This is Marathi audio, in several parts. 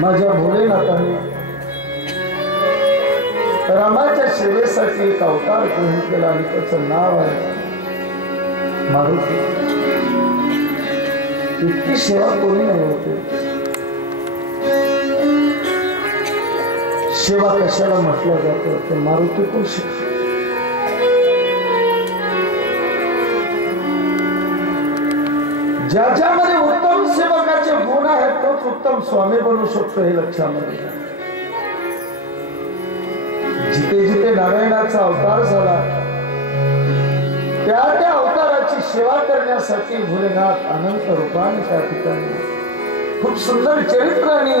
माझ्या भोलेनाथाने रामाच्या सेवेसाठी एक अवतार ग्रहण केला आणि त्याचं नाव आहे मारुती. इतकी सेवा कोणी नाही होते. सेवा कशाला म्हटलं जातं ते मारुती कोण शिकतो. ज्याच्यामध्ये उत्तम सेवकाचे गुण आहेत तोच उत्तम स्वामी बनू शकतो हे लक्षामध्ये घ्या. जिथे जिथे नारायणाचा अवतार झाला त्या त्या अवताराची सेवा करण्यासाठी भोलेनाथ अनंत रूपाने त्या ठिकाणी खूप सुंदर चरित्राने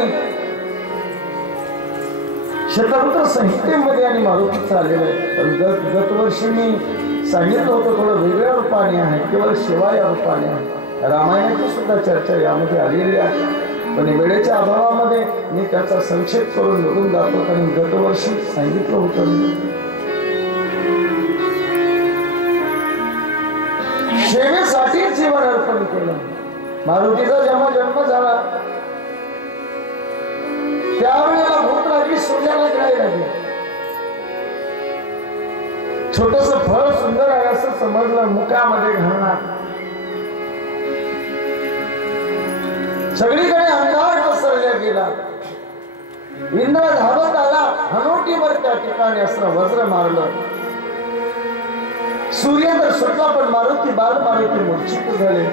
शतरुद्र संहितेमध्ये आणि मारुतीचं आलेलं आहे. पण गतवर्षी मी सांगितलं होतं थोडं वेगळ्या रूपाने आहे, केवळ सेवा या रूपाने आहे. रामायणाची सुद्धा चर्चा यामध्ये आलेली आहे, पण वेळेच्या अभावामध्ये मी त्याचा संक्षेप करून निघून जातो. कारण गतवर्षी सांगितलं होतं सेवेसाठी जीवन अर्पण केलं. मारुतीचा जेव्हा जन्म झाला त्यावेळेला भूक लागली, सूर्याला गिळायला लागली. छोटस फळ सुंदर आहे असं समजलं, मुखामध्ये घालणार. सगळीकडे अंधार पसरल्या गेला. इंद्र धावत आला, हनोटीवर त्या ठिकाणी असं वज्र मारलं. सूर्य तर सुटला पण मारुती बाल मारुती मूर्छित झाले.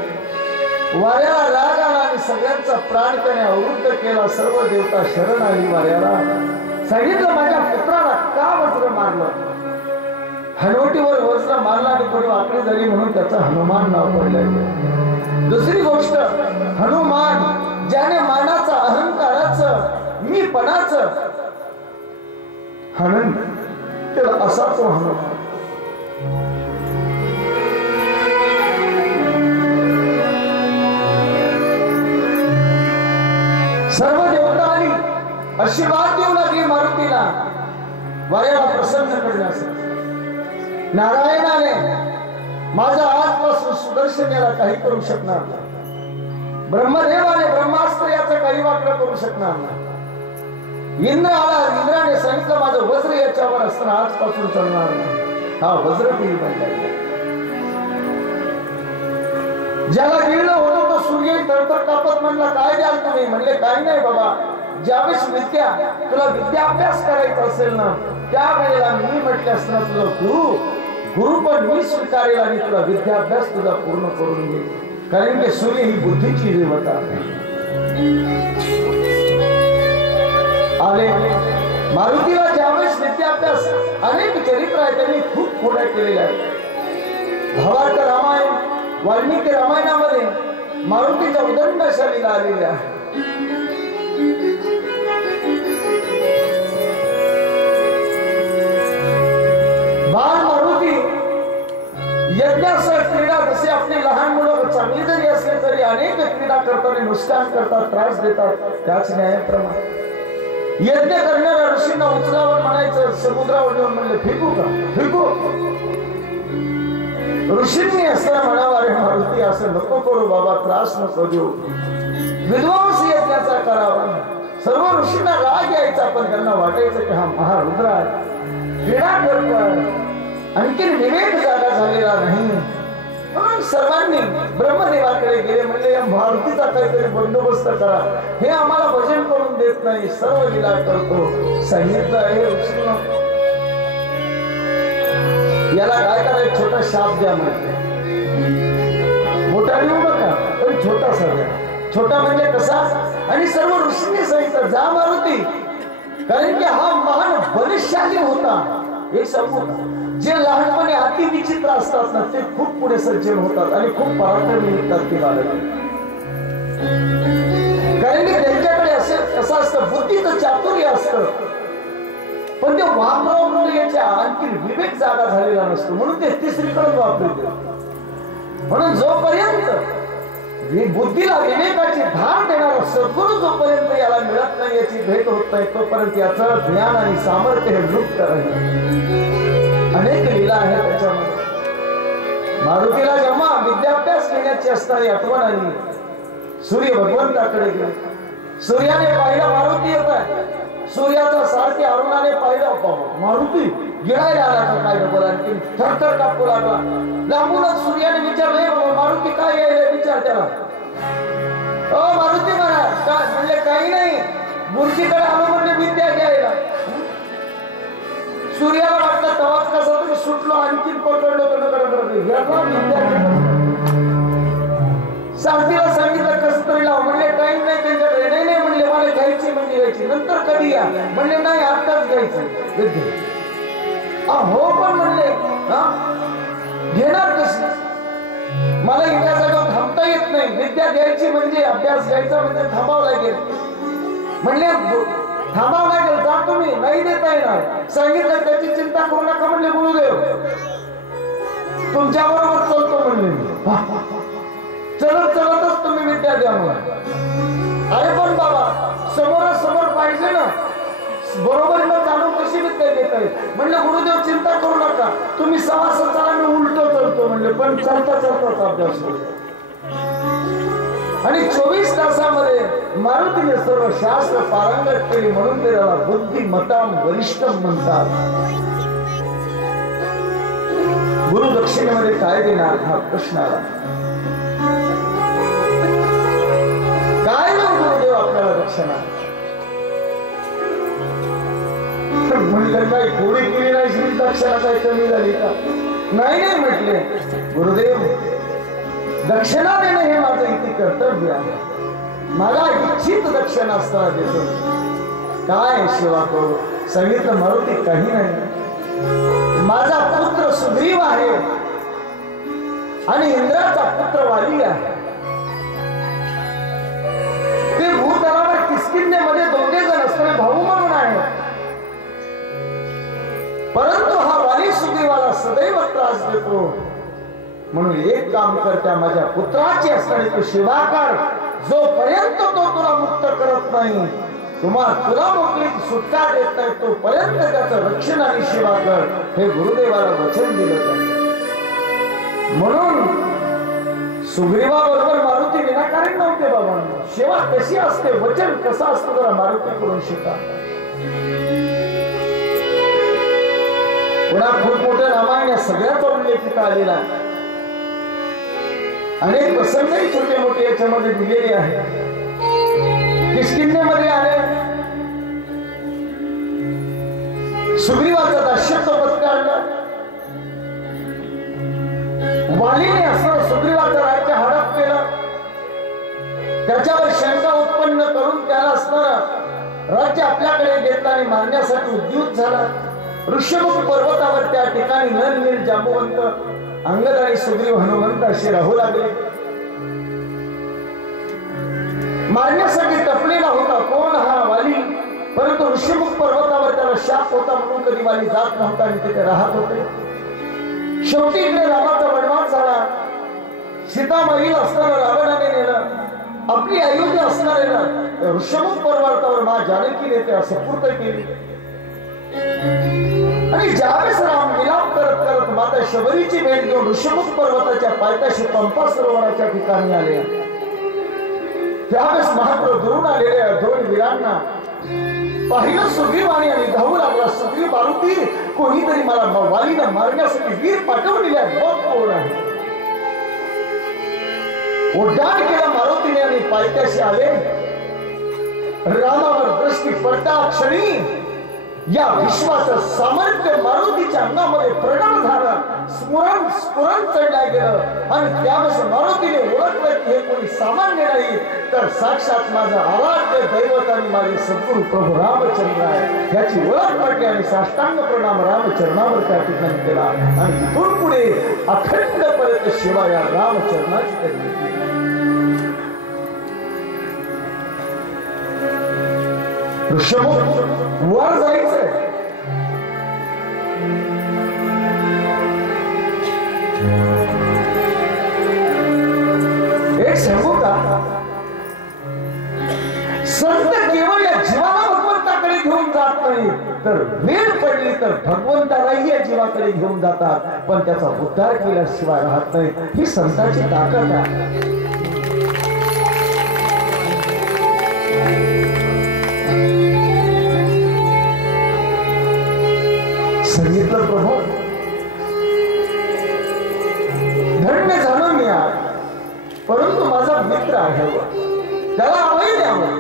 वाऱ्याला राग आला आणि सगळ्यांचा प्राण त्याने अवृत्त केला. सर्व देवता शरण आली वाऱ्याला. सांगितलं माझ्या पुत्राला का वज्र मारलं. हनोटीवर वज्र मारला आणि थोडी वाकडी झाली म्हणून त्याचं हनुमान नाव पडलं. दुसरी गोष्ट, हनुमान ज्याने मानाचं अहंकाराचं मीपणाचं हनन केलं असा तो हनुमान. सर्व देवता आली, आशीर्वाद देऊ लागली मारुतीला वाऱ्याला प्रसन्न करण्यासाठी. नारायणाने माझा आजपासून सुदर्शन याला काही करू शकणार नाही. ब्रह्मदेवाने ब्रह्मास्त्र याचं काही वाकडं करू शकणार नाही. इंद्र आला, इंद्राने सांगितलं माझं वज्र याच्यावर असताना आजपासून चालणार नाही. हा वज्र पिढी बनला. ज्याला गिळलं होतं तो सूर्य तडतड कापत म्हणला काय द्याल तुम्ही. म्हणले काही नाही बाबा, ज्यावेळेस तुला विद्याभ्यास करायचा असेल ना त्यावेळेला मी म्हटलं असताना तुझा गुरु पण मी स्वीकारेल आणि तुला विद्याभ्यास तुझा पूर्ण करून घे. कारण की सूर्य ही बुद्धीची देवता आले. मारुतीला ज्यावेळेस विद्याभ्यास अनेक चरित्र आहेत त्यांनी खूप खोड्या केलेल्या आहेत. भावार्थ रामायण वाल्मिकी रामायणामध्ये मारुतीच्या उदंडशालीला आलेल्या आहे. बाल मारुती यज्ञासह क्रीडा, जसे आपली लहान मुलं चांगली जरी असली तरी अनेक क्रीडा करतात, नुकसान करतात, त्रास देतात, त्याच न्यायाप्रमाणे यज्ञ करणाऱ्या ऋषींना उचलावर म्हणायचं, समुद्रावर जाऊन म्हणले फेकू का, फेकू. ऋषींनी असं म्हणावं अरे मारुती असं नको करू बाबा, त्रास नको देऊ, विध्वंस यज्ञाचा करावा. सर्व ऋषींना राग यायचा पण त्यांना वाटायचं की हा महारुद्र आहे, क्रीडा करतोय, आणखी विवेक जागा झालेला नाही. म्हणून सर्वांनी ब्रह्मदेवाकडे गेले, म्हणले या मारुतीचा काहीतरी बंदोबस्त करा, हे आम्हाला भजन करून देत नाही, सर्व लीला करतो. सांगितलं आहे ऋषींना याला काय करायचं, छोटा शाप द्या म्हटलं. मोठा देऊ नका पण छोटासा द्या. छोटा म्हणजे कसा, आणि सर्व ऋषींनी सांगितलं जा मारुती, कारण की हा महान बलिशाली होता. एक सांगू, जे लहानपणी अति विचित्र असतात ना ते खूप पुढे सज्जन होतात आणि खूप पराक्रमी होतात ती बालक. कारण की त्यांच्याकडे असं असतं, बुद्धीचं चातुर्य असतं, पण ते वापरावरून याच्या आणखी विवेक जागा झालेला नसतो, म्हणून ते तिसरीकडे वापरते. म्हणून जोपर्यंत बुद्धीला विवेकाची धार देणारा सद्गुरू जोपर्यंत याला मिळत नाही, याची भेट होत नाही, तोपर्यंत याचं ज्ञान आणि सामर्थ्य हे लुप्त राहील. अनेक लीला आहेत त्याच्यामध्ये. मारुतीला जेव्हा विद्याभ्यास घेण्याची असणारी आठवण आली, सूर्य भगवंताकडे गेला. सूर्याने पाहिलं मारुती येत आहे, सूर्याचा सारखी अरुणाने पाहिलं मारुती गिळायला आला का काय डबल, आणखी थरथर कापू लागला. लांबूनच सूर्याने विचारले मारुती काय यायला, विचार त्याला. ओ मारुती महाराज काय म्हणले, काही नाही मूर्तीकडे आलो म्हणजे विद्या घ्यायला. सूर्याला वाटलं तवाच कसा तरी सुटलो, आणखीन पकडलो सारथीला सांगितलं कसं तरी लाव. म्हणले टाइम नाही त्यांच्याकडे. नाही नाही म्हणले मला घ्यायची म्हणजे घ्यायची, नंतर कधी या. म्हणले नाही आताच घ्यायचं. हो पण म्हणले घेणार कशी, मला एका जागा थांबता येत नाही. विद्या घ्यायची म्हणजे अभ्यास घ्यायचा म्हणजे थांबावं लागेल. म्हणले थांबावं लागेल, जा तुम्ही, नाही देता येणार. सांगितलं त्याची चिंता करू नका म्हणले गुरुदेव, तुमच्या बरोबर चलतो म्हणले. चलत चलतच तुम्ही विद्या द्या म्हणा. अरे पण बाबा समोरासमोर पाहिजे ना, बरोबर न जाणून कशी विद्या देता येईल. म्हणलं गुरुदेव चिंता करू नका, तुम्ही सवासाला मी उलटो चलतो म्हणले. पण चालता चालताच अभ्यास होतो. आणि 24 तासामध्ये मारुतीने सर्व शास्त्र पारंगत केली, म्हणून ते त्याला बुद्धिमताम वरिष्ठम म्हणतात. गुरु दक्षिणेमध्ये काय देणार हा प्रश्न आला. काय ना गुरुदेव आपल्याला दक्षिणा. म्हणलं काय थोडी केली नाही दक्षिणा काय कमी झाली का. नाही नाही म्हटले गुरुदेव, दक्षिणा देणं हे माझं इथे कर्तव्य आहे. मला इच्छित दक्षिणा असताना देतो. काय सेवा करू. सांगितलं मारुती काही नाही, माझा पुत्र सुग्रीव आहे आणि इंद्राचा पुत्र वाली आहे. ते भूतलावर किष्किंधेमध्ये दोघे जण असताना भाऊ म्हणून आहे. परंतु हा वाली सुग्रीवाला सदैव त्रास देतो. म्हणून एक काम कर, त्या माझ्या पुत्राची असताना तू सेवा कर. जोपर्यंत तो तुला मुक्त करत नाही, तुला मोकळी सुटका देत नाही, तोपर्यंत त्याचं रक्षण आणि सेवा कर. हे गुरुदेवाला वचन दिलं त्यांनी. म्हणून सुग्रीवाबरोबर मारुती विनाकारण नव्हते बाबा. सेवा कशी असते, वचन कसं असतं जरा मारुती करून शिका. पुन्हा खूप मोठ्या रामायण सगळ्याच उल्लेखित आलेला आहे. अनेक प्रसंगही छोटे मोठे याच्यामध्ये दिलेले आहे. किष्किंधेमध्ये आले, सुग्रीवाचं दास्यत्व पत्करलं. वालीने असं सुग्रीवाचं राज्य हडप केलं. त्याच्यावर शंका उत्पन्न करून त्याला असणारं राज्य आपल्याकडे घेतलं आणि मारण्यासाठी उद्युक्त झाला. ऋष्यमुख पर्वतावर त्या ठिकाणी नर नील जांबुवंत अंगद आणि सुग्रीव हनुमंत असे राहू लागले. मारण्यासाठी टपलेला होता कोण हा वाली. परंतु ऋष्यमुख पर्वतावर त्याला शाप होता म्हणून कधी वाली जात नव्हता आणि तिथे राहत होते. शेवटी इकडे रामाचा वनवास झाला. सीतामाईला असताना रावणाने नेलं. आपली अयोध्या असणाऱ्याला ऋष्यमुख पर्वतावर मा जानकीने ते सुपूर्द केली. आणि ज्यावेळेस राम विलाप करत करत माता शबरीची भेट घेऊन ऋषमुख पर्वताच्या पायथ्याशी पंपा सरोवराच्या ठिकाणी आले, त्यावेळेस महाप्रभू दुरून आलेल्या दोन वीरांना पाहिलं सुग्रीवाने आणि धावू लागला. सुग्रीव मारुती, कोणीतरी मला वालीला मारण्यासाठी वीर पाठवलेले कोण आहे. उड्डाण केला मारुतीने आणि पायथ्याशी आले. रामावर दृष्टी पडता क्षणी या विश्वाचं सामर्थ्य मारुतीच्या अंगामध्ये प्रगट झालं. स्फुरण चढल्या गेलं आणि त्यावेळेस मारुतीने ओळखलं की हे कोणी सामान्य नाही, तर साक्षात माझं आराध्य दैवत आणि माझे सद्गुरू प्रभू रामचंद्र आहे याची ओळख पडली. आणि साष्टांग प्रणाम रामचरणावर त्या ठिकाणी केला. आणि इथून पुढे अखंड परत सेवा या रामचरणाची केली. ऋषमुख वर जायचंय. एक सांगू का, संत केवळ या जीवाला भगवंताकडे घेऊन जात नाही, तर वेळ पडली तर भगवंतालाही या जीवाकडे घेऊन जातात, पण त्याचा उद्धार केल्याशिवाय राहत नाही. ही संतांची ताकद आहे. त्याला आवई द्यावं,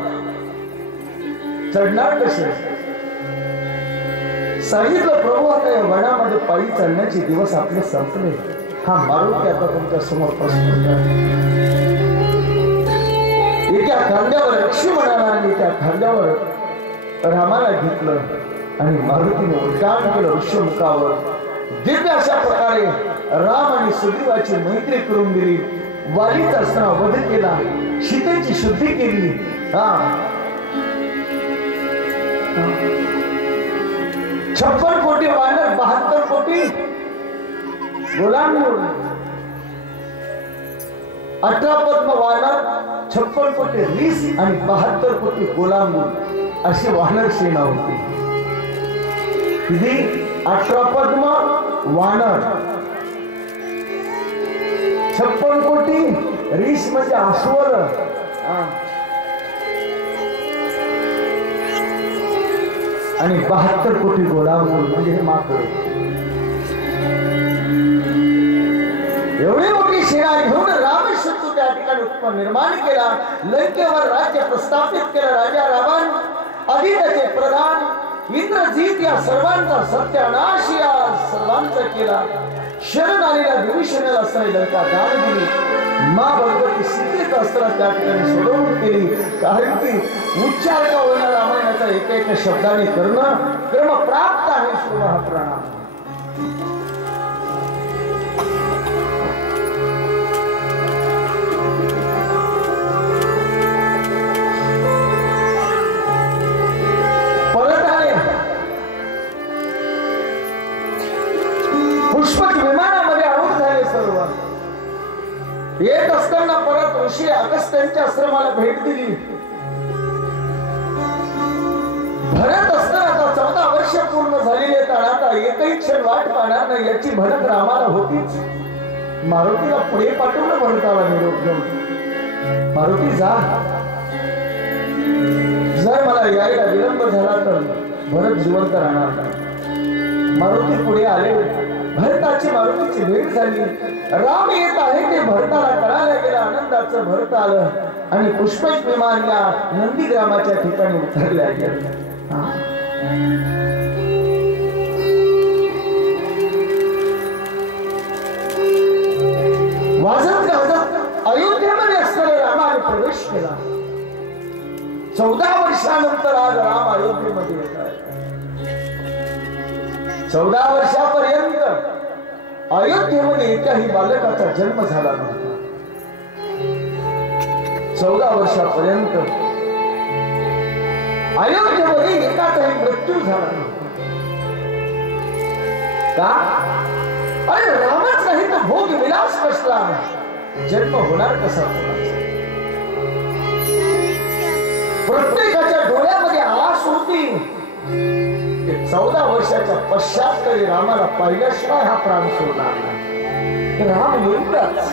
चढणार कसे? सांगितलं प्रभू आता या वनामध्ये पायी चढण्याचे दिवस आपले संपले. हा मारुती आता तुमच्या समोर प्रस्तुत आहे. एका खांद्यावर लक्ष्मणाला आणि त्या खांद्यावर रामाला घेतलं आणि मारुतीने उड्डाण केलं ऋष्यमुखावर. दिव्य अशा प्रकारे राम आणि सुग्रीवाची मैत्री करून दिली. वालीचा असताना वध केला, सीतेची शुद्धी केली. 56 कोटी वानर, 72 कोटी गुलाम, 18 पद्म वानर, 56 कोटी रीस आणि 72 कोटी गुलाम अशी वानर सेना होती. किती? 18 पद्म वानर, 56 कोटी रीस म्हणजे अश्वर, आणि 72 कोटी गोलाम म्हणजे हे मात्र. एवढी मोठी सेना घेऊन रामशत्रू त्या ठिकाणी उत्पन्न निर्माण केला. लंकेवर राज्य प्रस्थापित केलं. राजा रावण आधी त्याचे प्रधान इंद्रजित या सर्वांचा सत्यानाश या सर्वांचा केला. शरण आलेल्या विभीषणाला असताना लंका दान दिली. मां भगवती सीतेत असताना त्या ठिकाणी सोडवणूक केली. कारण की उच्चार का होईना रामायणाचा एका शब्दाने करणं क्रम प्राप्त आहे. शोभा हा प्रणाम. परत आले पुष्पक विमानामध्ये आरूढ झाले सर्व. येत असताना परत ऋषी अगस्त्यांच्या आश्रमाला भेट दिली. भरत असताना आता 14 वर्ष पूर्ण झालेली आहेत. आता एकही क्षण वाट पाहणार नाही याची भरत रामाला होतीच. मारुतीला पुढे पाठवलं भरताला निरोप घेऊन. मारुती जा, जर मला यायला विलंब झाला तर भरत जिवंत राहणार नाही. मारुती पुढे आले. भरताची मारुतीची भेट झाली. राम येत आहे ते भरताला कळायला गेला. आनंदाचं भरत आलं आणि पुष्पक विमान या नंदीग्रामाच्या ठिकाणी उतरल्या गेले. वाजत गाजत अयोध्येमध्ये असणाऱ्या रामाने प्रवेश केला. 14 वर्षानंतर आज राम अयोध्येमध्ये येत आहे. 14 वर्षापर्यंत अयोध्येमध्ये एकाही बालकाचा जन्म झाला नव्हता. 14 वर्षापर्यंत अयोध्येमध्ये एकाचाही मृत्यू झाला नव्हता. का? अरे रामच नाही तर भोग विलास कसला, जन्म होणार कसा कोणाचा? प्रत्येकाच्या डोळ्यामध्ये आस होती. 14 वर्षाच्या पश्चात तरी रामाला पाहिल्याशिवाय हा प्राण सोडणार नाही. राम एवढाच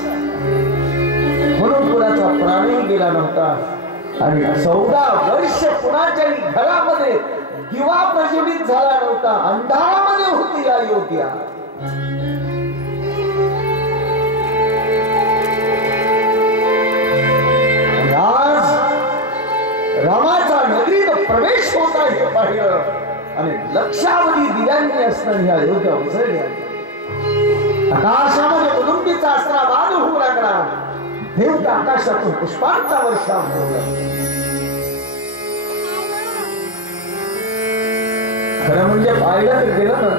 म्हणून कुणाचा प्राणही गेला नव्हता. आणि 14 वर्ष कुणाच्याही घरामध्ये दिवा प्रज्वलित झाला नव्हता. अंधारामध्ये होती अयोध्या. आज रामाचा नगरीत प्रवेश होत आहे हे पाहिलं आणि लक्षावधी दिव्यांनी असताना ही अयोध्या उजळली. आकाशामध्ये कुलुंबीचा असरा वाद होऊ लागला. देवता आकाशातून पुष्पांचा वर्षाव होऊ लागला. खरं म्हणजे पाहिलं तर गेलं ना,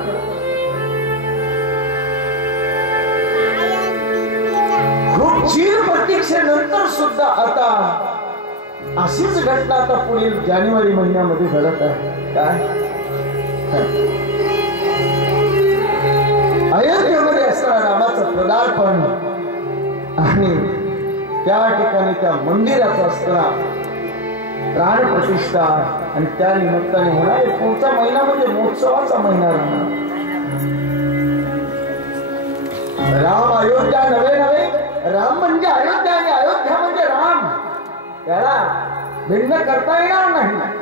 खूप चिर प्रतीक्षेनंतर सुद्धा आता अशीच घटना आता पुढील जानेवारी महिन्यामध्ये घडत आहे. काय अयोध्येमध्ये असणारा रामाचं पदार्पण आणि त्या ठिकाणी त्या मंदिराचा असणारा प्राण प्रतिष्ठा आणि त्या निमित्ताने होणारे पुढचा महिना म्हणजे महोत्सवाचा महिना राहणार. राम अयोध्या नवे नवे. राम म्हणजे अयोध्या आणि अयोध्या म्हणजे राम. त्याला भिन्न करता येणार नाही.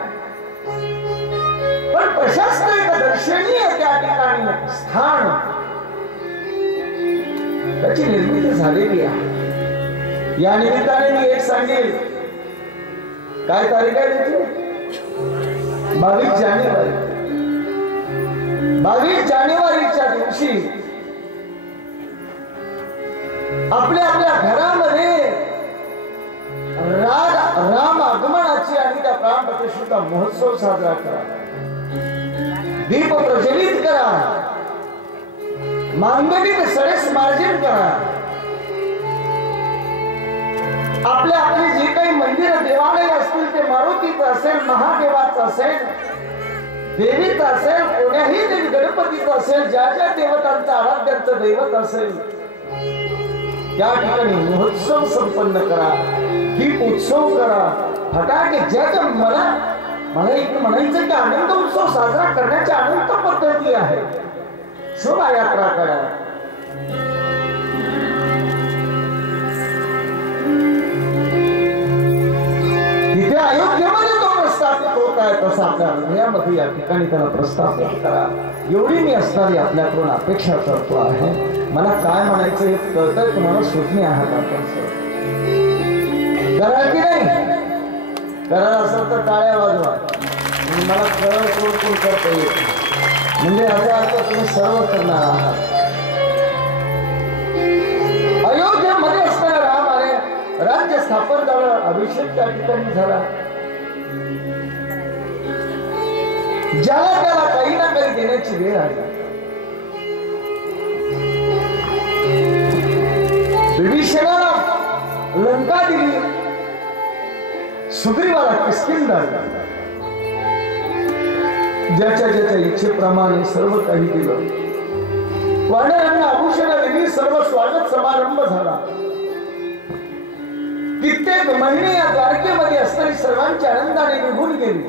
पण प्रशस्त एक दर्शनीय त्या ठिकाणी स्थान त्याची निर्मिती झालेली आहे. या निमित्ताने मी एक सांगेल, काय तारीख आहे त्याची? 22 जानेवारी. 22 जानेवारीच्या दिवशी आपल्या घरामध्ये राम आगमनाची आणि त्या प्राणप्रतिष्ठेचा महोत्सव साजरा करा. दीप प्रज्वलित करा. मांगलिक सडेस मार्जन करा. आपली जी काही मंदिर देवालय असतील ते मारुतीचं असेल, महादेवाचं असेल, देवीचं असेल, कोण्याही देवी गणपतीचं असेल, ज्या ज्या देवतांचं आराध्यांचं दैवत असेल त्या ठिकाणी महोत्सव संपन्न करा. दीप उत्सव करा. फटाके ज्याच्या मला एक म्हणायचं की आनंद उत्सव साजरा करण्याच्या अनंत पद्धती आहे. शोभायात्रा करा. तिथे अयोध्येमध्ये तो प्रस्थापित होत आहे तसा आपल्या हृदयामध्ये या ठिकाणी त्याला प्रस्थापित करा. एवढी मी असणारी आपल्याकडून अपेक्षा करतो आहे. मला काय म्हणायचं हे कळतंय तुम्हाला. सुज्ञ आहात आपण करा की नाही? करा असेल तर टाळ्या वाजवा. मला कळ कोण करता येईल म्हणजे याचा अर्थ तुम्ही सर्व करणार आहात. अयोध्येमध्ये असताना राम आले. राज्य स्थापन झालं. अभिषेक त्या ठिकाणी झाला. ज्याला त्याला काही ना काही देण्याची वेळ आली. विभीषणाला लंका दिली. सुग्रीवाला किष्किंधा. ज्याच्या इच्छेप्रमाणे सर्व काही दिलं. वानरांना आभूषण दिली. सर्व स्वागत समारंभ झाला. कित्येक महिने या द्वारकेमध्ये असणारी सर्वांच्या आनंदाने निघून गेली.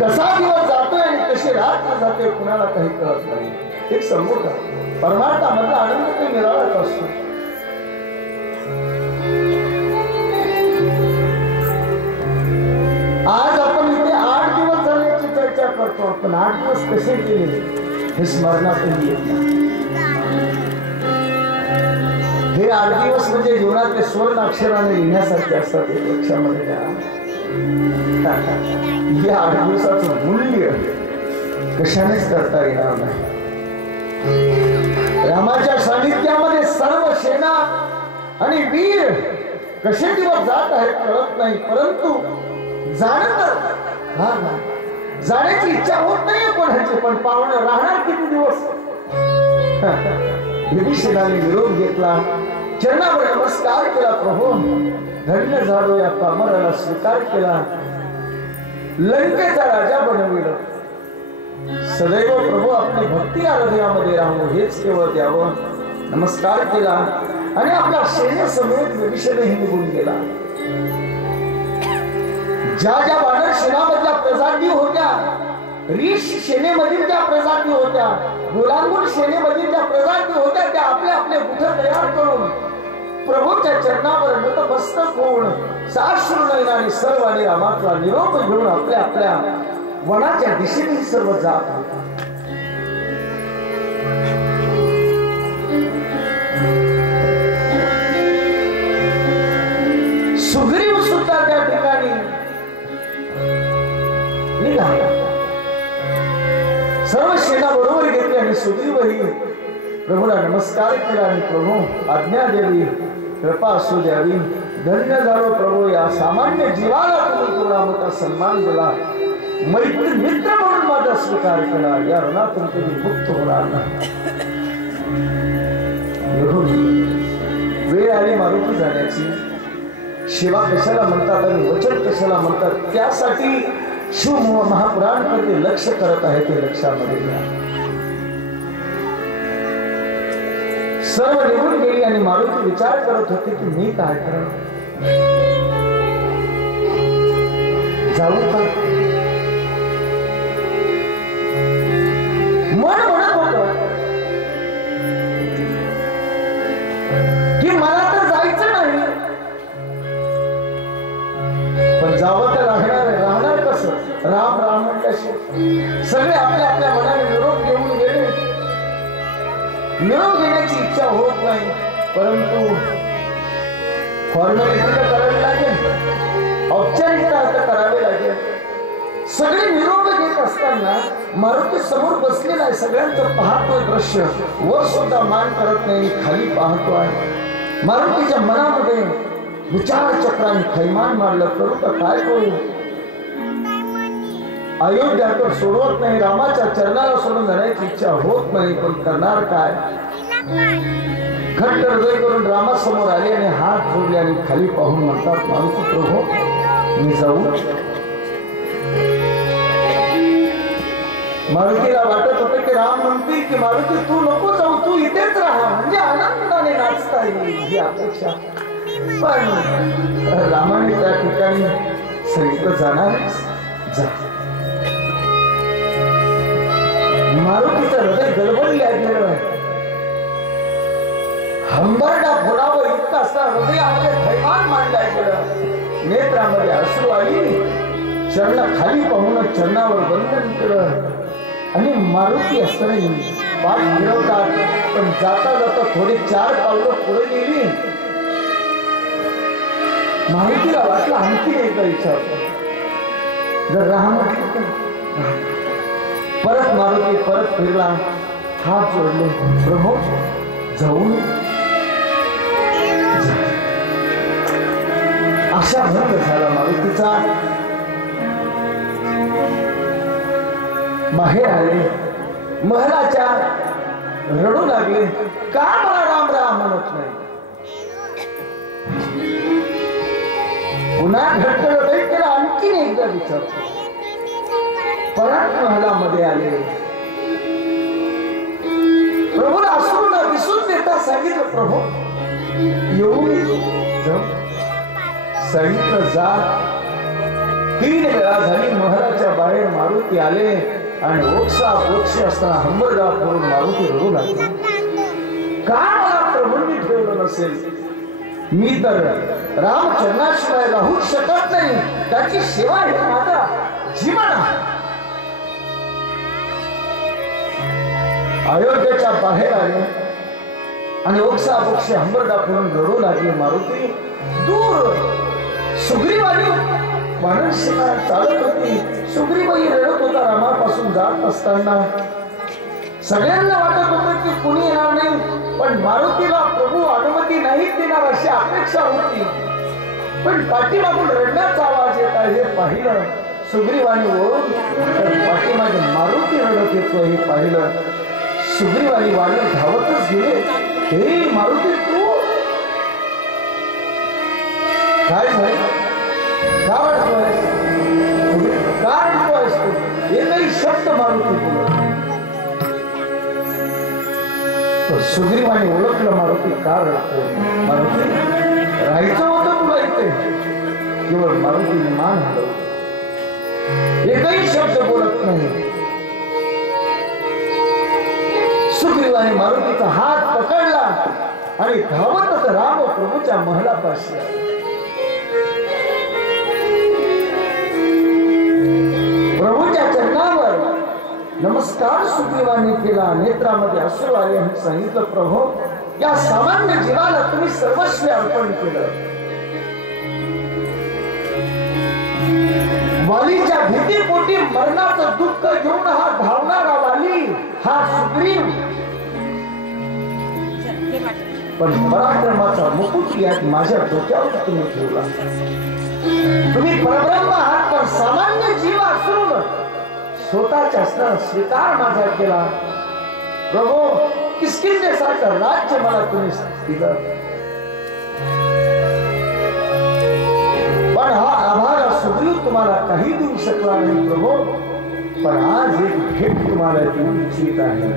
कसा दिवस जातोय आणि कशी रात्र जाते कुणाला काही कळत नाही. एक समजू का परमार्थामधला आनंद काही निराळाच असतो. आज आपण इथे 8 दिवस झाल्याची चर्चा करतो. पण 8 दिवस कसे गेले हे स्मरणातून येत नाही. हे 8 दिवस म्हणजे जीवनातले स्वर्ण अक्षराने लिहिण्यासारखे असतात. एक लक्षामध्ये घ्या. या 8 दिवसाचं मूल्य कशानेच करता येणार नाही. रामाच्या सानिध्यामध्ये सर्व सेना आणि वीर कसे दिवस जात आहेत कळत नाही. परंतु जाण्याची इच्छा होत नाहीये कोणाची. पण पाहुणं राहणार किती दिवस. विभीषणाने निरोप घेतला. चरणावर नमस्कार केला. प्रभू धन्य झालो या पामराला स्वीकार केला. लंकेचा राजा बनविलं. सदैव प्रभू आपली भक्ती या हृदयामध्ये राहू हेच केवळ द्यावं. नमस्कार केला आणि आपल्या सेनेसमवेत विभीषणही निघून गेला. ज्या वानर सेनामधल्या प्रजाती होत्या, ऋष सेनेमधील ज्या प्रजाती होत्या, गुलांगुर सेनेमधील ज्या प्रजाती होत्या, त्या आपले गुठ तयार करून प्रभूच्या चरणावर नतमस्तक होऊन साश्रू नयनाने सर्वांनी रामाचा निरोप घेऊन आपल्या वनाच्या दिशेने सर्व जात होता. सुग्रीव सुद्धा त्या ठिकाणी निघाला. सर्व सेना बरोबर घेतली आणि सुग्रीवही प्रभूला नमस्कार केला आणि प्रभू आज्ञा द्यावी, कृपा असू द्यावी. धन्य झालो प्रभू या सामान्य जीवाला तुम्ही गुणामता सन्मान दिला. मैत्री मित्र म्हणून माझा स्वीकार केला. या ऋणातून तुम्ही मुक्त होणार नाही. वेळ आली मारुती जाण्याची. शिवा कशाला म्हणतात आणि वचन कशाला म्हणतात त्यासाठी शिव महापुराण करते लक्ष करत आहे. ते लक्षामध्ये घ्या. सर्व निघून गेली आणि मारुती विचार करत होते की मी काय करू. जाऊ का. मन म्हणत होत की मला तर जायचं नाही. पण जावं तर राहणार कसं. राम राम म्हणल्याशी सगळे आपल्या मनाने निरोप घेऊन गेले. निरोप घेण्याची इच्छा होत नाही. परंतु फॉर्मॅलिटी तर करावी लागेल, औपचारिकता आता करावी लागेल. सगळे निरोप घेत असताना मारुती समोर बसलेला आहे, सगळ्यांचं पाहतोय दृश्य. वर सुद्धा मान करत नाही, खाली पाहतोय. मारुतीच्या मनामध्ये विचार चक्राने खैमान मारलं, करू तर काय करू. अयोध्या तर सोडवत नाही, रामाच्या चरणाला सोडून जाण्याची इच्छा होत नाही, पण करणार काय. घट्ट हृदय करून रामासमोर आले आणि हात जोडले आणि खाली पाहून म्हणतात, मारुती प्रभू मी जाऊ. मारुतीला वाटत होतं की राम म्हणतील की मारुती तू नको जाऊ, तू इथेच राहा, म्हणजे आनंदाने नाचता येईल ही अपेक्षा. पण रामाने त्या ठिकाणी सांगितलं जाणारच जा. मारुतीचं हृदय गलबलल्या गेलं, हंबरडा फोडावं इतका असता हृदयामध्ये थैमान मांडल्या गेलं. नेत्रामध्ये अश्रू आली, चरण खाली पाहून चरणावर बंधन केलं. आणि मारुती असताना पाठ फिरवतात, पण जाता जाता थोडे 4 पावलं पुढे गेली. मारुतीला वाटलं आणखी एकदा विचारतो, जर राहा म्हटलं तर. परत मारुती परत फिरला, हात जोडले, प्रभू जाऊन. अशा भंग झाला मारुतीचा. बाहेर आले, महलाच्या रडू लागले, का मला राम राम म्हणत नाही. पुन्हा घट्ट हृदय केलं, आणखीन एकदा विचारतो. परत महलामध्ये आले, प्रभूला अश्रूला दिसून देता सांगितलं, प्रभू येऊन सांगितलं जा. 3 वेळा झाली. महलाच्या बाहेर मारुती आले आणि ओक्सा बोक्षी असताना हंबरडा करून मारुती रडू लागले. का मला प्रभूंनी ठेवलं नसेल, मी तर रामचरणाशिवाय राहू शकत नाही, त्याची सेवा हे माझा जीवन आहे. अयोध्येच्या बाहेर आले आणि ओक्सा बोक्षी हंबरडा करून रडू लागले. मारुती दूर सुग्रीवाली वानर सेना चालत होती. सुग्रीवाई रडत होता रामापासून जात असताना. सगळ्यांना वाटत होतं की कुणी येणार नाही, पण मारुतीला प्रभू अनुमती नाही देणार अशी अपेक्षा होती. पण पाठीमागून रडण्याचा आवाज येत आहे हे पाहिलं. सुग्रीवाने ओळख पाठीमागे मारुती रडत येतो हे पाहिलं. सुग्रीवानी वानर धावतच गेले, हे मारुती तू काय झालं, का रडतोयस, का रडतोयस तू. एकही शब्द मारुती बोलत. सुग्रीवाने ओळखलं मारुती का रडतोय. मारुती राहायचं होतं तुला इथे, केवळ मारुतीने मान हलवलं, एकही शब्द बोलत नाही. सुग्रीवाने मारुतीचा हात पकडला आणि धावतच राम प्रभूच्या महलापाशी आले. प्रभूच्या चरणावर नमस्कार सुग्रीवाने केला. नेत्रामध्ये अश्रू आले आणि सांगितलं, प्रभू या सामान्य जीवाला तुम्ही सर्वस्व अर्पण केलं. वालीच्या भीतीपोटी मरणाचं दुःख घेऊन हा धावणारा वाली, हा सुग्रीव, पण पराक्रमाचा मुकुट यात माझ्या डोक्यावर तुम्ही ठेवला. तुम्ही परब्रह्म आहात, पण सामान्य जीव असून स्वतःच्या असणार स्वीकार माझा केला. प्रभू किसकिंदेसारखं राज्य मला तुम्ही दिलं, पण हा आभार सुग्रीव तुम्हाला काही देऊ शकला नाही. प्रभू पण आज एक भेट तुम्हाला देऊ इच्छित आहे.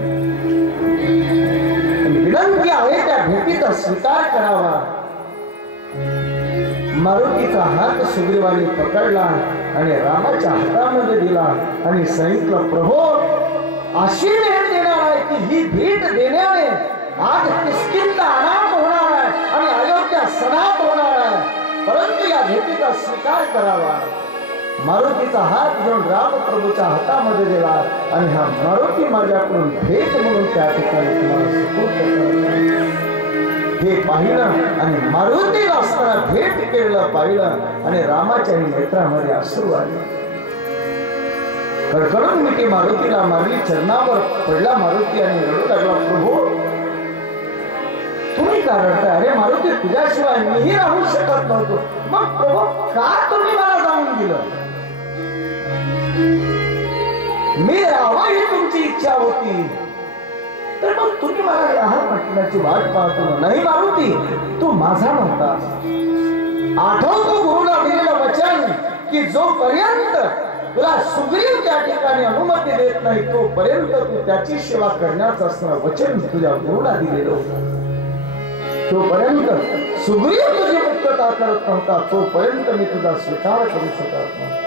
विनंती आहे त्या भेटीचा स्वीकार करावा. मारुतीचा हात सुग्रीवाने पकडला आणि रामाच्या हातामध्ये दिला आणि सांगितलं, प्रभू अशी भेट देणार आहे की ही भेट देण्याने आज किष्किंधा अनाथ होणार आहे आणि अयोध्या सनात होणार आहे, परंतु या भेटीचा स्वीकार करावा. मारुतीचा हात घेऊन रामप्रभूच्या हातामध्ये दिला आणि हा मारुती माझ्याकडून भेट म्हणून त्या ठिकाणी तुम्हाला सुपूर्द करतो. हे पाहिलं आणि मारुतीला असताना भेट केलेलं पाहिलं आणि रामाच्या नेत्रामध्ये अश्रू आले. कडकडून मिठी मारुतीला मारली, चरणावर पडला मारुती आणि रडू लागला, प्रभू तुम्ही का रडताय? अरे मारुती तुझ्याशिवाय मीही राहू शकत नव्हतो. मग प्रभू का तुम्ही मला जाऊन दिलं? मी राहावं ही तुमची इच्छा होती, तर मग तुम्ही मला लहान म्हटण्याची वाट पाहतो. नाही मारुती, तू माझा नव्हता. आठवतो गुरुला दिलेलं वचन की जोपर्यंत तुला सुग्रीव त्या ठिकाणी अनुमती देत नाही तोपर्यंत तू त्याची सेवा करण्याचं असणारं वचन तुझ्या गुरुला दिलेलं होतं. तोपर्यंत सुग्रीव तुझी मुक्तता करत नव्हता तोपर्यंत मी तुझा स्वीकार करू शकत नव्हतो.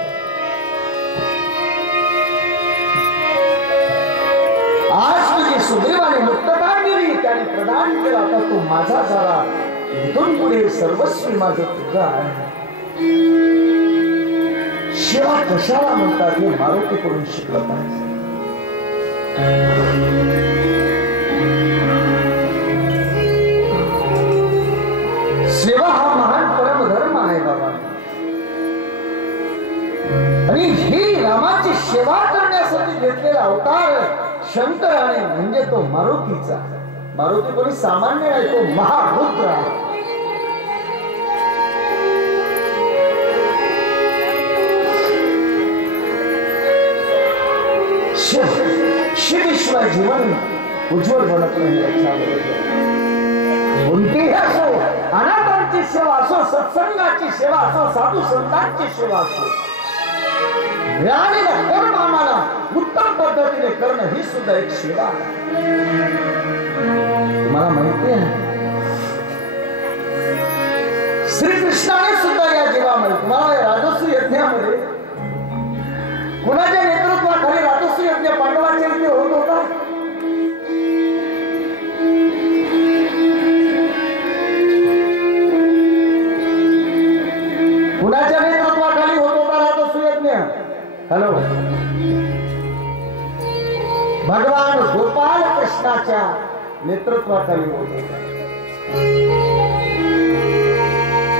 आज तुझी सुग्रीवाने मुक्तता दिली, त्याने प्रदान केला, आता तू माझा झाला. इथून पुढे सर्वस्वी माझं तुझं आहे. सेवा कशाला म्हणतात हे मारुतीकडून शिकलं पाहिजे. सेवा हा महान परमधर्म आहे बाबा. आणि ही रामाची सेवा करण्यासाठी घेतलेला अवतार शंकराने म्हणजे तो मारुतीचा. मारुती कोणी सामान्य नाही, तो महारुद्र आहे. शिवाय जीवन उज्ज्वल बनत नाही. कोणतीही असो, अनाथांची सेवा असो, सत्संगाची सेवा असो, साधू संतांची सेवा असो, मिळालेलं कर्म आम्हाला उत्तम पद्धतीने करणं ही सुद्धा एक सेवा. तुम्हाला माहिती आहे श्रीकृष्णाने सुद्धा या जीवामध्ये, तुम्हाला राजस्व यज्ञामध्ये कुणाच्या नेतृत्वाखाली राजस्व यज्ञ पांडवांच्या इथे होत होता? कुणाच्या नेतृत्वाखाली होत होता राजस्व यज्ञ? हॅलो, भगवान गोपाल कृष्णाच्या नेतृत्वाखाली होत होता.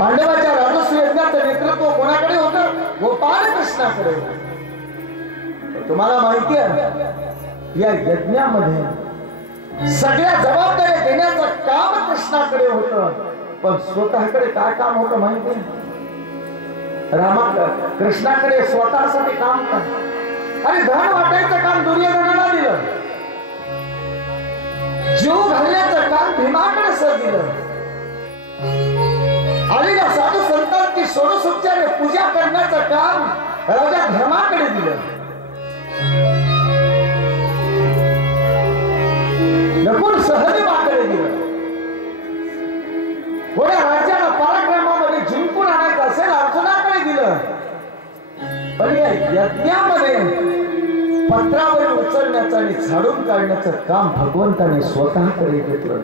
पांडवाच्या राजस्व यज्ञाचं नेतृत्व कोणाकडे होतं? गोपाल कृष्णाकडे. तुम्हाला माहिती आहे या यज्ञामध्ये सगळ्या जबाबदाऱ्या देण्याचं काम कृष्णाकडे होतं, पण स्वतःकडे काय काम होतं माहिती आहे? कृष्णाकडे स्वतःसाठी काम कर आणि धन वाटायचं काम दुर्योधनाला दिलं, जीव घालण्याचं काम भीमाकडे सर दिलं, आणि साधू संतांची षोडशोपचारे पूजा करण्याचं काम राजा धर्माकडे दिलं. नकुल सहदेवाकडे दिलं. कोण्या राज्याला पराक्रमामध्ये जिंकून आणायचं असेल अर्जुनाकडे दिलं. पण या यज्ञामध्ये पत्रावर उचलण्याचं आणि झाडून काढण्याचं काम भगवंताने स्वतःकडे घेतलं.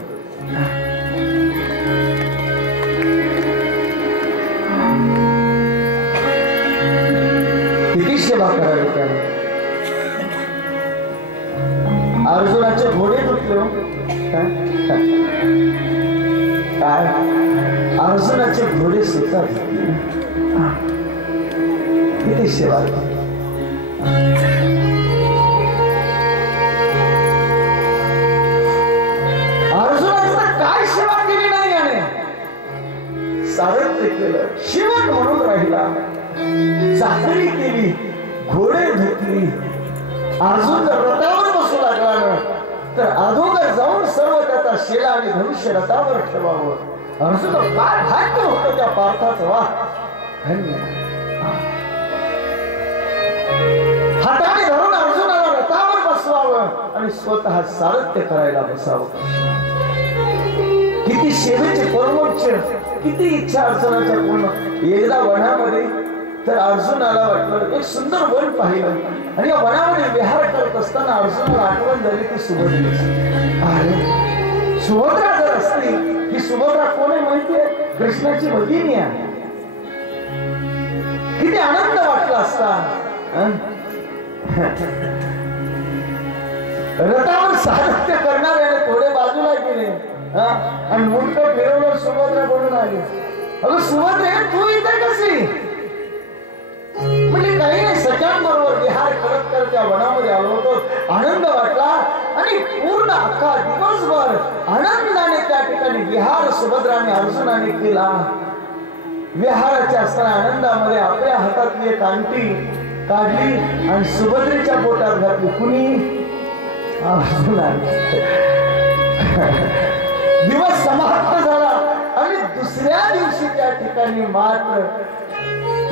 किती सेवा करावी त्याने. अर्जुनाचे घोडे तुटले. काय अर्जुनाचे घोडे सुद्धा किती सेवा. अर्जुनाचं काय सेवा केली नाही याने? सारथ्य केलं, शिवण म्हणून राहिला, चाकरी केली, घोडे धुतली. अर्जुन जर रथावर बसू लागला ना तर अगोदर जाऊन सर्व त्याचा शेला आणि धनुष्य रथावर ठेवावं. अर्जुन काय भाग्य होतं त्या पार्थाचं. वा धन्य. हाताने धरून अर्जुनाला रथावर बसवावं आणि स्वतः सारथ्य करायला बसावं. किती सेवेचे परमोच्च, किती इच्छा अर्जुनाच्या पूर्ण. एकदा वनामध्ये तर अर्जुनाला वाटलं एक सुंदर वन पाहिलं आणि या वनामध्ये विहार करत असताना अर्जुनाला आठवण झाली ती सुभद्रा. अरे सुभद्रा जर असती, ही सुभद्रा कोण आहे माहितीये? कृष्णाची भगिनी आहे. किती आनंद वाटला असता. रथावर सारथ्य करणाऱ्याने थोडे बाजूला गेले आणि मुंडकं फिरवलं, सुभद्रा बोलून आली, अगं सुभद्रे तू इथे कशी? म्हणजे काही नाही, सख्यांबरोबर विहार करत करत त्या वनामध्ये आलो होतो, आनंद वाटला आणि पूर्ण अख्खा दिवसभर आनंदाने त्या ठिकाणी विहार सुभद्राने अर्जुनाने केला. विहाराच्या असताना आनंदामध्ये आपल्या हातातली एक अंगठी काढली आणि सुभद्रेच्या पोटात घातली. कुणी? अर्जुनाने. दिवस समाप्त झाला आणि दुसऱ्या दिवशी त्या ठिकाणी मात्र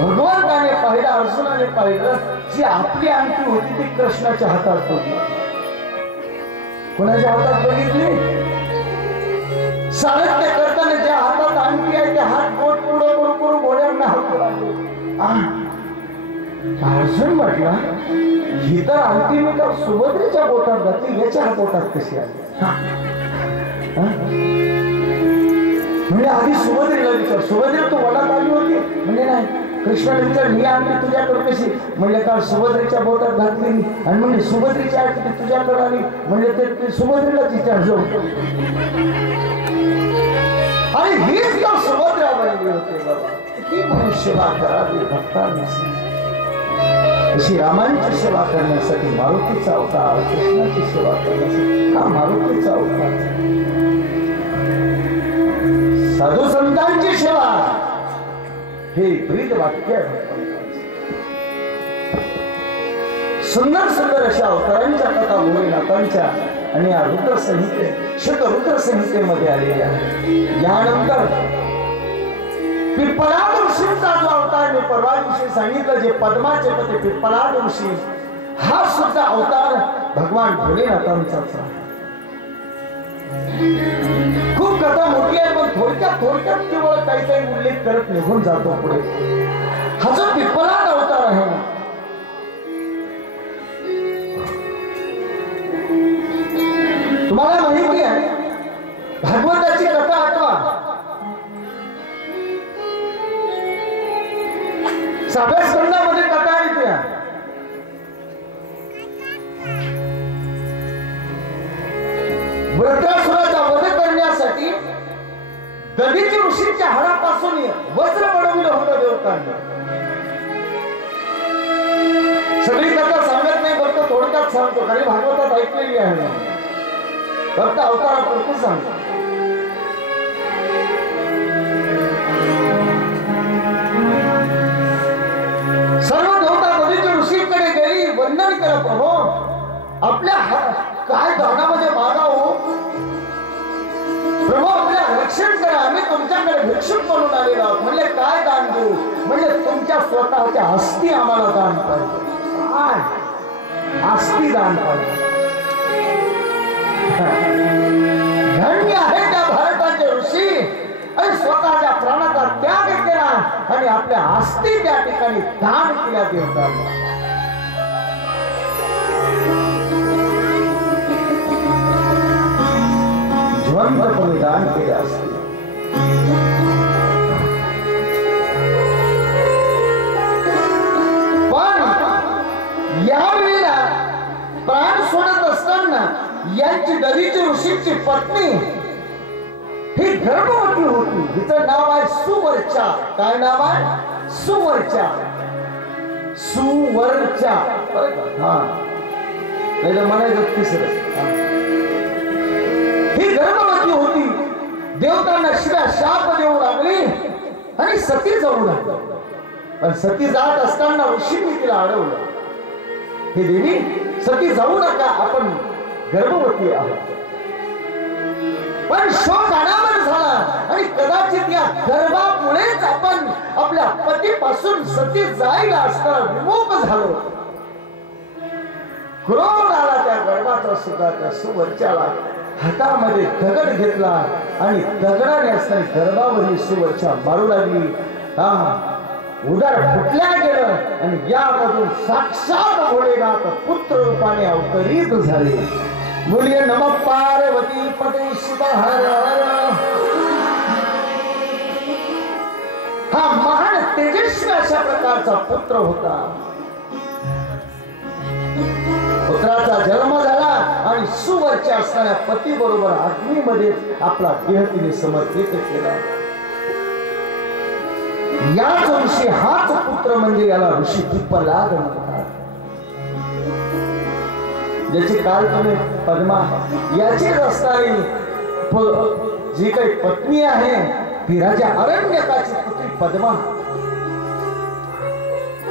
भगवंताने पाहिलं, अर्जुनाने पाहिलं, जी आपली अंगठी होती ती कृष्णाच्या हातात होती. कोणाच्या हातात बघितली? सारथ्य करताना ज्या हातात अंगठी आहे त्या हात बोट पुढं करू करू घोड्यांना हात लागले. अर्जुन म्हटला, ही तर अंगठी मी तर सुभद्रेच्या बोटात घातली, याच्या बोटात कशी आली? म्हणजे आधी सुभद्रेला विचार, सुभद्रे तू वनात आली होती? म्हणजे नाही. कृष्णाने विचार, मी अंगठी तुझ्याकडे कशी? म्हणले काल सुभद्रेच्या बोटात घातली. आणि म्हणजे सुभद्रेची अंगठी तुझ्याकडे आली? म्हणजे ते सुभद्रेलाच विचार जाऊ. आणि हीच का सुभद्रा बनली होते बाबा. किती म्हणून सेवा करावी भक्तांनी. अशी रामांची सेवा करण्यासाठी मारुतीचा अवतार, कृष्णाची सेवा करण्यासाठी हा मारुतीचा अवतार. साधू संतांची सेवा हे ब्रीद वाक्य आहे. सुंदर सुंदर अशा अवतारांच्या कथा भूमिनाथांच्या आणि या रुद्र संहिते, शुद्ध रुद्र संहितेमध्ये आलेल्या आहेत. यानंतर पिप्पलाद ऋषींचा जो अवतार मी परवा दिवशी सांगितलं, जे पद्माचे पती पिप्पलाद ऋषी, हा सुद्धा अवतार भगवान भोलेनाथांचाच आहे. खूप कथा मोठी आहे, पण थोडक्यात केवळ काही उल्लेख करत निघून जातो पुढे. हा जो पिप्पलाद अवतार आहे ना, तुम्हाला माहिती आहे भागवताची कथा आठवा. 7व्या स्कंदामध्ये कथा आहे त्या. वृत्रासुराचा वध करण्यासाठी दधीची ऋषीच्या हाडापासून वज्र बनवलं होतं देवतांनी. सगळी कथा सांगत नाही, फक्त थोडक्यात सांगतो, खाली भागवतात ऐकलेली आहे, फक्त अवतारापुरती सांगतो. सर्व देवता दधीच्या ऋषीकडे गेली, वंदन केलं, प्रभो आपल्या काय दानामध्ये मागावं, प्रभू आपल्या रक्षण करा, आम्ही तुमच्याकडे भिक्षुक म्हणून आलेलो आहोत. म्हणले काय दान देऊ? म्हणजे तुमच्या स्वतःच्या अस्थी आम्हाला दान पाहिजे. काय अस्थी दान पाहिजे? धन्य आहे त्या भारताचे ऋषी, आणि स्वतःच्या प्राणाचा त्याग केला आणि आपल्या अस्थी त्या ठिकाणी दान केल्या देवतांना. जिवंतपणे दान केले असते. पण यावेळेला प्राण सोडत असताना यांची दधीची ऋषीची पत्नी ही गर्भवती होती. हिचं नाव आहे सुवर्चा. काय नाव आहे? सुवर्चा. सुवर्चा. हा नाही म्हणायचं तिसरं. ही गर्भवती होती. देवतांना शिव्या शाप देऊ लागली आणि सती जाऊ लागली. पण सती जात असताना ऋषींनी तिला अडवलं, हे देवी सती जाऊ नका, आपण गर्भवती आहोत. पण शोक अनावर झाला आणि कदाचित या गर्भामुळेच आपण आपल्या पतीपासून सती जायला असताना विमुख झालो. क्रोध आला त्या गर्भाचा सुद्धा. त्या सुवर्च्याला हातामध्ये दगड घेतला आणि दगडाने असताना गर्भावरील सुवर्चा मारू लागली. उदर फुटल्या गेलं आणि यामधून साक्षात भोलेनाथ पुत्र रूपाने अवतरित झाले. बोलिए नमः पार्वती पते शिव हर हर. हा महान तेजस्वी अशा प्रकारचा पुत्र होता. पुत्राचा जन्म झाला आणि सासूवरच्या असणाऱ्या पती बरोबर अग्नीमध्ये आपला देह तिने समर्पित केला. याच ऋषी हाच पुत्र म्हणजे याला ऋषी पिप्पलाद म्हणतात. ज्याची काल तुम्ही पद्मा याचीच असणारी जी काही पत्नी आहे ती राजा अरण्यकाची पुत्री पद्मा.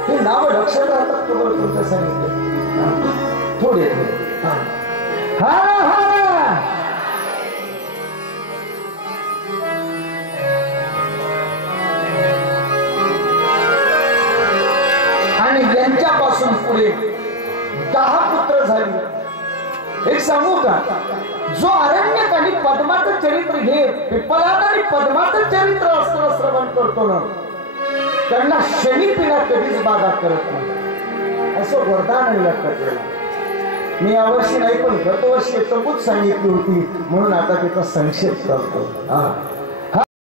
हे नाव लक्षात राहतात तुम्हाला तुमचं सांगितलं थोडे आणि यांच्यापासून पुढे 10 पुत्र झाले. एक सांगू का, जो अरण्यक आणि पद्माचं चरित्र हे पिप्पलाद आणि पद्माचं चरित्र असताना श्रवण करतो ना त्यांना शनी पिढा कधीच बाधा करत नाही असं वरदान आणि लक्षात केलं. मी यावर्षी नाही पण गतवर्षी एकूच सांगितली होती म्हणून आता त्याचा संक्षेप करतो.